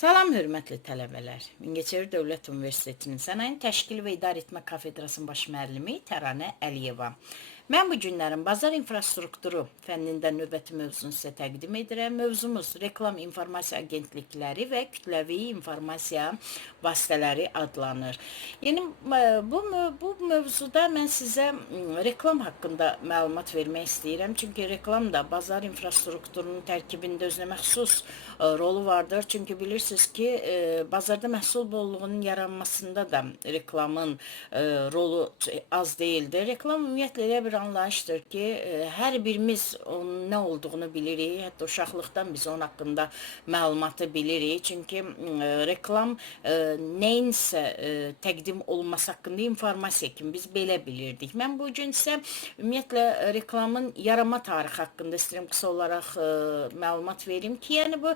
Salam, hörmətli tələbələr. Mingəçevir Dövlət Universitetinin Sənaye Təşkil və İdarə Etmə Kafedrasının baş müəllimi Təranə Əliyeva. Mən bu günlərin bazar infrastrukturu fənnində növbəti mövzunu sizə təqdim edirəm. Mövzumuz reklam informasiya agentlikləri və kütləvi informasiya vasitələri adlanır. Yəni bu mövzuda mən sizə reklam haqqında məlumat vermək istəyirəm. Çünki reklam da bazar infrastrukturunun tərkibində özünə məxsus rolu vardır. Çünki bilirsiniz ki, bazarda məhsul bolluğunun yaranmasında da reklamın rolu az deyildir. Reklam ümumiyyətlə elə bir anlayışdır ki, hər birimiz onun nə olduğunu bilirik. Hətta uşaqlıqdan biz onun haqqında məlumatı bilirik. Çünki reklam nəyinsə təqdim olması haqqında informasiya kimi biz belə bilirdik. Mən bugün sizə ümumiyyətlə reklamın yaranma tarixi haqqında istəyirəm qısa olaraq məlumat verim ki, yəni bu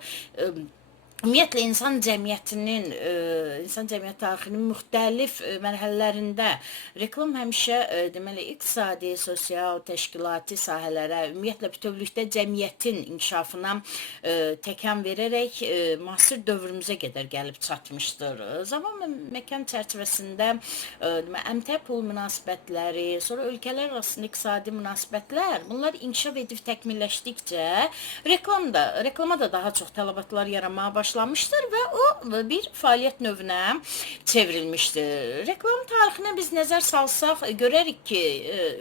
ümumiyyətlə insan cəmiyyəti tarixinin müxtəlif mərhələlərində reklam həmişə deməli iqtisadi, sosial, təşkilati sahələrə, ümumiyyətlə bütövlükdə cəmiyyətin inkişafına təkan verərək müasir dövrümüzə qədər gəlib çatmışdır. Zaman və məkan çərçivəsində əmtəə pul münasibətləri, sonra ölkələr arasında iqtisadi münasibətlər, bunlar inkişaf edib təkmilləşdikcə reklama da daha çox tələbatlar yaranmağa başlamışdır və o bir fəaliyyət növünə çevrilmişdir. Reklam tarixinə biz nəzər salsaq görərik ki,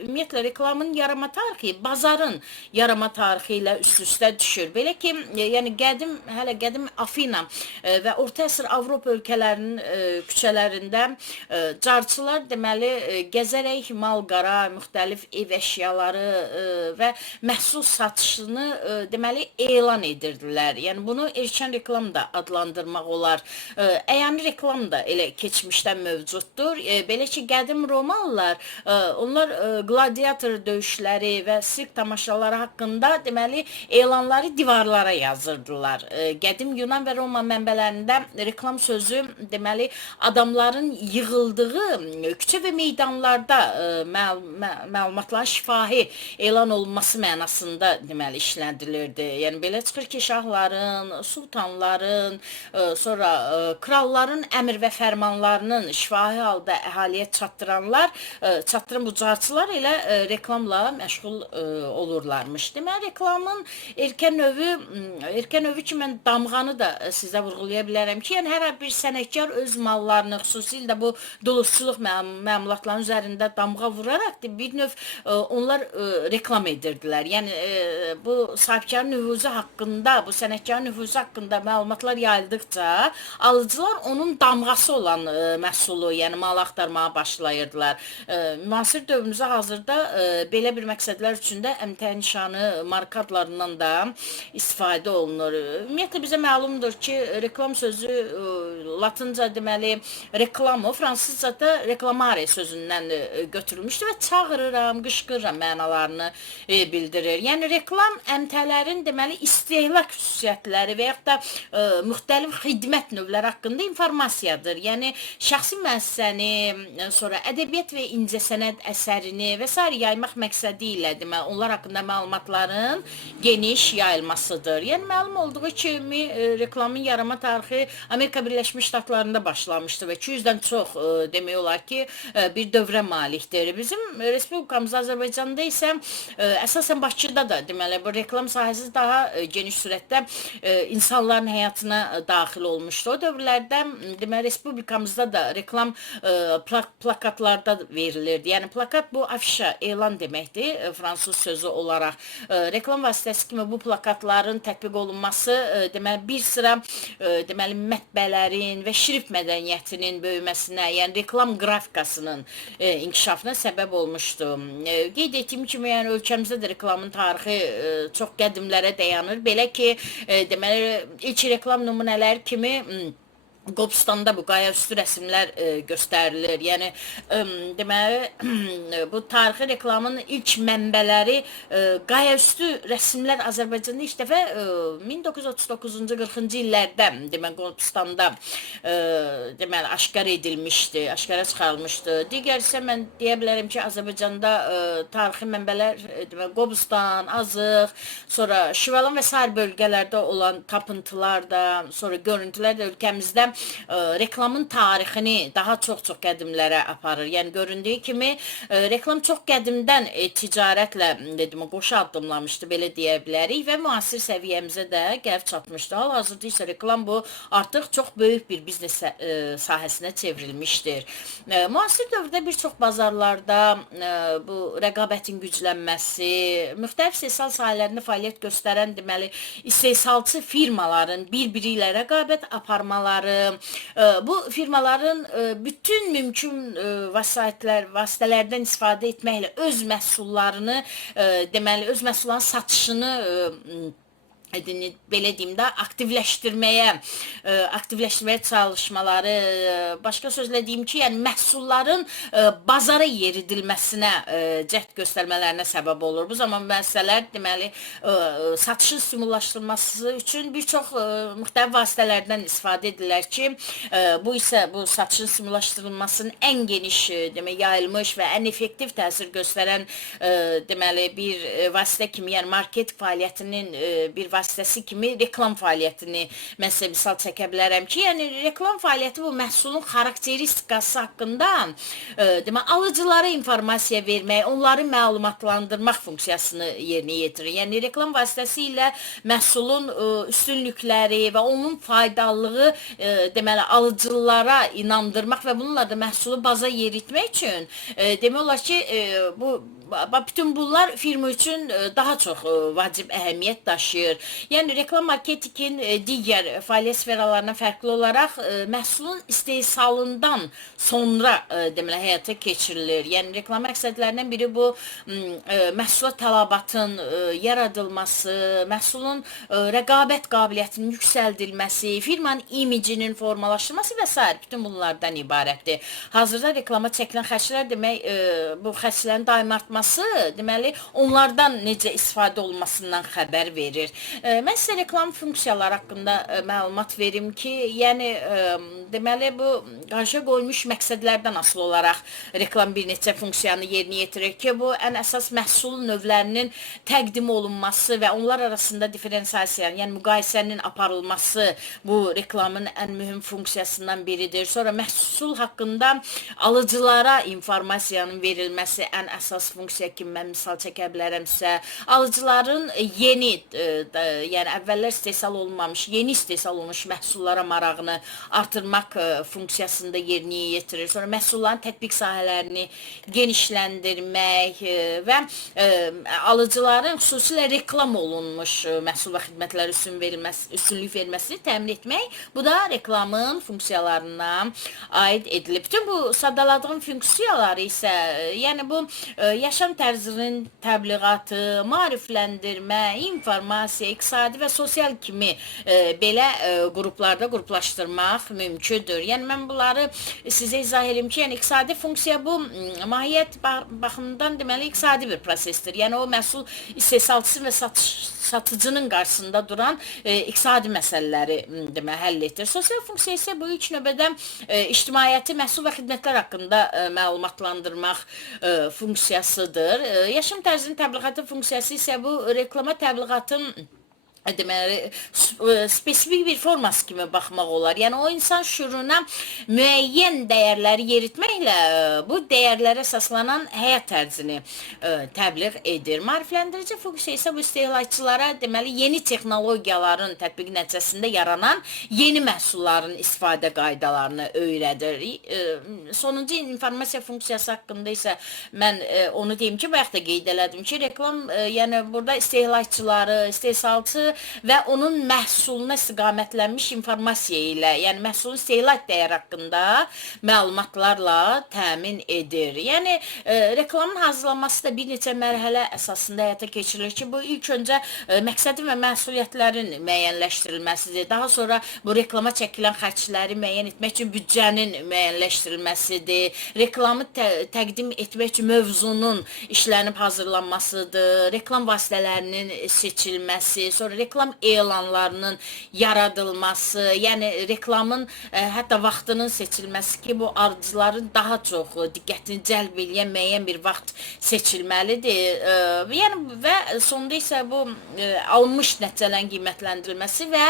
ümumiyyətlə reklamın yaranma tarixi bazarın yaranma tarixi ilə üst-üstə düşür. Belə ki, yəni qədim Afina və orta əsr Avropa ölkələrinin küçələrində carçılar deməli gəzərək mal-qara, müxtəlif ev əşyaları və məhsul satışını deməli elan edirdilər. Yəni bunu erkən reklam da adlandırmaq olar. Əyani reklam da elə keçmişdən mövcuddur. Belə ki, qədim Romalılar onlar qladiator döyüşləri və sirk tamaşaları haqqında deməli elanları divarlara yazırdılar. Qədim Yunan və Roma mənbələrində reklam sözü deməli adamların yığıldığı küçə və meydanlarda məlumatların şifahi elan olunması mənasında deməli işlədilirdi. Yəni belə çıxır ki, şahların, sultanların, sonra kralların əmr və fərmanlarının şifahi halda əhaliyə çatdıran bu carçılar elə reklamla məşğul olurlarmış. Deməli, reklamın erkən növü ki, mən damğanı da sizə vurğulaya bilərəm ki, yəni hər bir sənətkar öz mallarını, xüsusilə də bu duluzçuluq məmulatlarının üzərində damğa vuraraq bir növ onlar reklam edirdilər. Yəni bu sahibkarın nüfuzu haqqında, bu sənətkarın nüfuzu haqqında məlumatlar yayıldıqca alıcılar onun damğası olan məhsulu, yəni mal axtarmağa başlayırdılar. Müasir dövrümüzdə hazırda belə bir məqsədlər üçün də əmtəə nişanı, marka adlarından da istifadə olunur. Ümumiyyətlə bizə məlumdur ki, reklam sözü latınca deməli reklamo, fransızca da reklamare sözündən götürülmüşdür və çağırıram, qışqırıram mənalarını bildirir. Yəni reklam əmtələrin deməli istehlak xüsusiyyətləri və yaxud da müxtəlif xidmət növləri haqqında informasiyadır. Yəni şəxsi müəssisəni, sonra ədəbiyyat və incəsənət əsərini və s. yaymaq məqsədi ilə deməli onlar haqqında məlumatların geniş yayılmasıdır. Yəni məlum olduğu kimi reklamın yaranma tarixi Amerika Birləşmiş Ştatlarında başlamışdı və 200-dən çox demək olar ki, bir dövrə malikdir. Bizim Respublikamızda Azərbaycanda isə əsasən Bakıda da deməli bu reklam sahəsi daha geniş sürətdə insanların həyatına daxil olmuşdu. O dövrlərdə deməli Respublikamızda da reklam plakatlarda verilirdi. Yəni plakat bu afişa, elan deməkdir, fransız sözü olaraq. Reklam vasitəsi kimi bu plakatların tətbiq olunması deməli bir sıra deməli mətbəələrin və şrift mədəniyyətinin böyüməsinə, yəni reklam qrafikasının inkişafına səbəb olmuşdu. Qeyd etdiyim kimi, yəni ölkəmizdə də reklamın tarixi çox qədimlərə dayanır. Belə ki, deməli ilk reklam nümunələri kimi Qobustanda bu qayaüstü rəsmlər göstərilir. Yəni deməli bu tarixi reklamın ilk mənbələri qayaüstü rəsmlər Azərbaycanda ilk dəfə 1939-cu 40-cı illərdə deməli Qobustanda deməli aşkar edilmişdi, aşkara çıxarılmışdı. Digər isə mən deyə bilərəm ki, Azərbaycanda tarixi mənbələr deməli Qobustan, Azıq, sonra Şirvan və sair bölgələrdə olan tapıntılar da, sonra görüntülər də ölkəmizdə reklamın tarixini daha çox qədimlərə aparır. Yəni göründüyü kimi reklam çox qədimdən ticarətlə dedim qoşu addımlamışdı, belə deyə bilərik və müasir səviyyəmizə də gəlib çatmışdı. Hal-hazırda isə reklam bu artıq çox böyük bir biznes sahəsinə çevrilmişdir. Müasir dövrdə bir çox bazarlarda bu rəqabətin güclənməsi, müxtəlif istehsal sahələrində fəaliyyət göstərən deməli istehsalçı firmaların bir-biri ilə rəqabət aparmaları, bu firmaların bütün mümkün vasitələrdən istifadə etməklə öz məhsullarını deməli öz məhsulların satışını belə deyim də aktivləşdirməyə çalışmaları, başqa sözlə deyim ki, yəni məhsulların bazara yeridilməsinə cəhd göstərmələrinə səbəb olur. Bu zaman müəssisələr deməli satışın stimullaşdırılması üçün bir çox müxtəlif vasitələrdən istifadə edirlər ki, bu isə bu satışın stimullaşdırılmasının ən geniş demək yayılmış və ən effektiv təsir göstərən deməli bir vasitə kimi, yəni marketing fəaliyyətinin bir vasitəsi kimi reklam fəaliyyətini mən sizə misal çəkə bilərəm ki, yəni reklam fəaliyyəti bu məhsulun xarakteristikası haqqında demək alıcılara informasiya vermək, onları məlumatlandırmaq funksiyasını yerinə yetirir. Yəni reklam vasitəsilə məhsulun üstünlükləri və onun faydalılığı deməli alıcılara inandırmaq və bununla da məhsulu baza yeritmək üçün demək olar ki, bütün bunlar firma üçün daha çox vacib əhəmiyyət daşıyır. Yəni reklam marketinqin digər fəaliyyət sferalarından fərqli olaraq məhsulun istehsalından sonra deməli həyata keçirilir. Yəni reklam məqsədlərindən biri bu məhsula tələbatın yaradılması, məhsulun rəqabət qabiliyyətinin yüksəldilməsi, firmanın imicinin formalaşdırılması və s. bütün bunlardan ibarətdir. Hazırda reklama çəkilən xərclər demək bu xərclərin daimi artması deməli onlardan necə istifadə olunmasından xəbər verir. Mən sizə reklam funksiyaları haqqında məlumat verim ki, yəni deməli bu qarşıya qoyulmuş məqsədlərdən asılı olaraq reklam bir neçə funksiyanı yerinə yetirir ki, bu ən əsas məhsul növlərinin təqdim olunması və onlar arasında diferensiasiya, yəni müqayisənin aparılması bu reklamın ən mühüm funksiyasından biridir. Sonra məhsul haqqında alıcılara informasiyanın verilməsi ən əsas funksiya kimi mən misal çəkə bilərəmsə, alıcıların yeni, yəni əvvəllər istehsal olunmamış, yeni istehsal olmuş məhsullara marağını artırmaq funksiyasında yerinə yetirir. Sonra məhsulların tətbiq sahələrini genişləndirmək və alıcıların xüsusilə reklam olunmuş məhsul və xidmətlərə üstünlük verilməsini təmin etmək, bu da reklamın funksiyalarına aid edilir. Bütün bu sadaladığım funksiyaları isə, yəni bu yaşam tərzinin təbliğatı, maarifləndirmə, informasiya, iqtisadi və sosial kimi belə qruplaşdırmaq mümkündür. Yəni mən bunları sizə izah edim ki, yəni iqtisadi funksiya bu mahiyyət baxımından deməli iqtisadi bir prosesdir. Yəni o məhsul istehsalçısı və satıcının qarşısında duran iqtisadi məsələləri demək həll edir. Sosial funksiya isə bu ilk növbədə ictimaiyyəti məhsul və xidmətlər haqqında məlumatlandırmaq funksiyasıdır. Yaşam tərzinin təbliğatı funksiyası isə bu reklama təbliğatın deməli spesifik bir forması kimi baxmaq olar. Yəni o insan şüuruna müəyyən dəyərləri yeritməklə bu dəyərlərə əsaslanan həyat tərzini təbliğ edir. Maarifləndirici funksiya isə bu istehlakçılara deməli yeni texnologiyaların tətbiqi nəticəsində yaranan yeni məhsulların istifadə qaydalarını öyrədir. Sonuncu informasiya funksiyası haqqında isə mən onu deyim ki, bayaq da qeyd elədim ki, reklam yəni burada istehlakçıları, istehsalçı və onun məhsuluna istiqamətlənmiş informasiya ilə, yəni məhsulun istehlak dəyəri haqqında məlumatlarla təmin edir. Yəni reklamın hazırlanması da bir neçə mərhələ əsasında həyata keçirilir ki, bu ilk öncə məqsədi və məsuliyyətlərin müəyyənləşdirilməsidir. Daha sonra bu reklama çəkilən xərcləri müəyyən etmək üçün büdcənin müəyyənləşdirilməsidir. Reklamı təqdim etmək üçün mövzunun işlənib hazırlanmasıdır. Reklam vasitələrinin seçilməsi, sonra reklam elanlarının yaradılması, yəni reklamın hətta vaxtının seçilməsi ki, bu alıcıların daha çox diqqətini cəlb edən müəyyən bir vaxt seçilməlidir. Yəni və sonda isə bu alınmış nəticələrin qiymətləndirilməsi və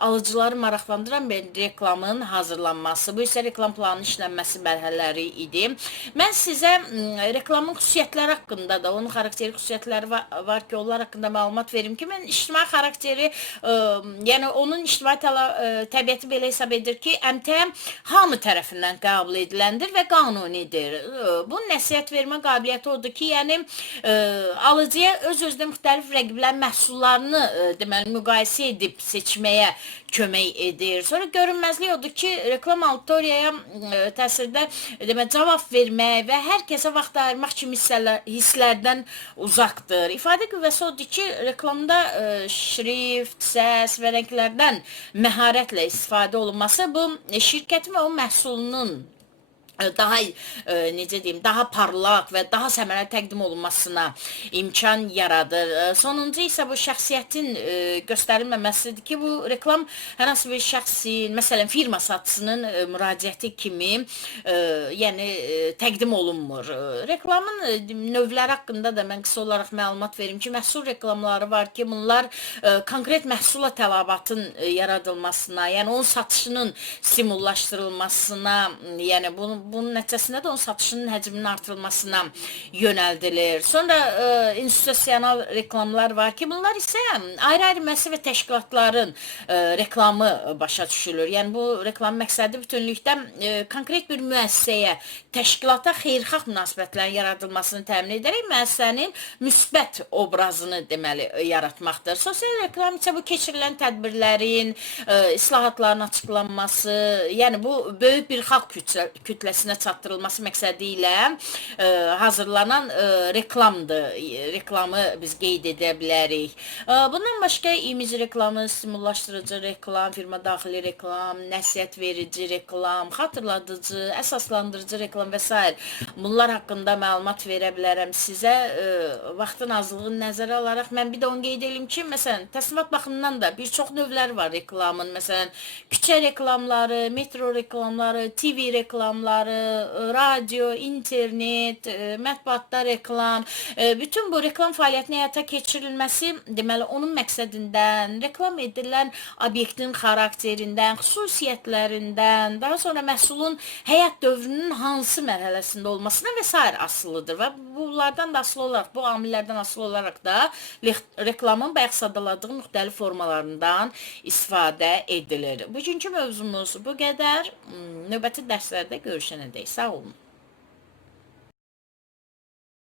alıcıları maraqlandıran bir reklamın hazırlanması. Bu isə reklam planının işlənməsi mərhələləri idi. Mən sizə reklamın xüsusiyyətləri haqqında da, onun xarakteri xüsusiyyətləri var ki, onlar haqqında məlumat verim ki, mən ictimai xarakteri, yəni onun ictimai təbiəti belə hesab edir ki, əmtəə hamı tərəfindən qəbul ediləndir və qanunidir. Bunun nəsihət vermə qabiliyyəti odur ki, yəni alıcıya öz-özünə müxtəlif rəqiblərin məhsullarını deməli, müqayisə edib seçməyə kömək edir. Sonra görünməzlik odur ki, reklam auditoriyaya təsirdə deməli, cavab vermək və hər kəsə vaxt ayırmaq kimi hisslərdən uzaqdır. İfadə qüvvəsi odur ki, reklamda şrift, səs və rənglərdən məharətlə istifadə olunması bu şirkətin və o məhsulunun daha necə deyim, daha parlaq və daha səmərəli təqdim olunmasına imkan yaradır. Sonuncu isə bu şəxsiyyətin göstərilməməsidir ki, bu reklam hər hansı bir şəxsin, məsələn, firma satçısının müraciəti kimi yəni təqdim olunmur. Reklamın növləri haqqında da mən qısa olaraq məlumat verim ki, məhsul reklamları var ki, bunlar konkret məhsula tələbatın yaradılmasına, yəni onun satışının stimullaşdırılmasına, yəni bunun nəticəsində də onun satışının həcminin artırılmasına yönəldilir. Sonra institusional reklamlar var ki, bunlar isə ayrı-ayrı müəssisə və təşkilatların reklamı başa düşülür. Yəni bu reklam məqsədi bütünlükdə konkret bir müəssisəyə, təşkilata xeyirxah münasibətlərin yaradılmasını təmin edərək müəssisənin müsbət obrazını deməli yaratmaqdır. Sosial reklam isə bu keçirilən tədbirlərin, islahatların açıqlanması, yəni bu böyük bir xalq kütləsinə çatdırılması məqsədi ilə hazırlanan reklamdır. Reklamı biz qeyd edə bilərik. Bundan başqa imic reklamı, stimullaşdırıcı reklam, firma daxili reklam, nəsihət verici reklam, xatırladıcı, əsaslandırıcı reklam və s. Bunlar haqqında məlumat verə bilərəm sizə. Vaxtın azlığını nəzərə alaraq mən bir də onu qeyd edim ki, məsələn, təsnimat baxımından da bir çox növləri var reklamın. Məsələn, küçə reklamları, metro reklamları, TV reklamları, radio, internet, mətbuatda reklam, bütün bu reklam fəaliyyətinin həyata keçirilməsi, deməli, onun məqsədindən, reklam edilən obyektin xarakterindən, xüsusiyyətlərindən, daha sonra məhsulun həyat dövrünün hansı mərhələsində olmasına və s. asılıdır və bunlardan da asılı olaraq, bu amillərdən asılı olaraq da reklamın bayaq sadaladığım müxtəlif formalarından istifadə edilir. Bugünkü mövzumuz bu qədər. Növbəti dərslərdə görüşənədək. Sağ olun.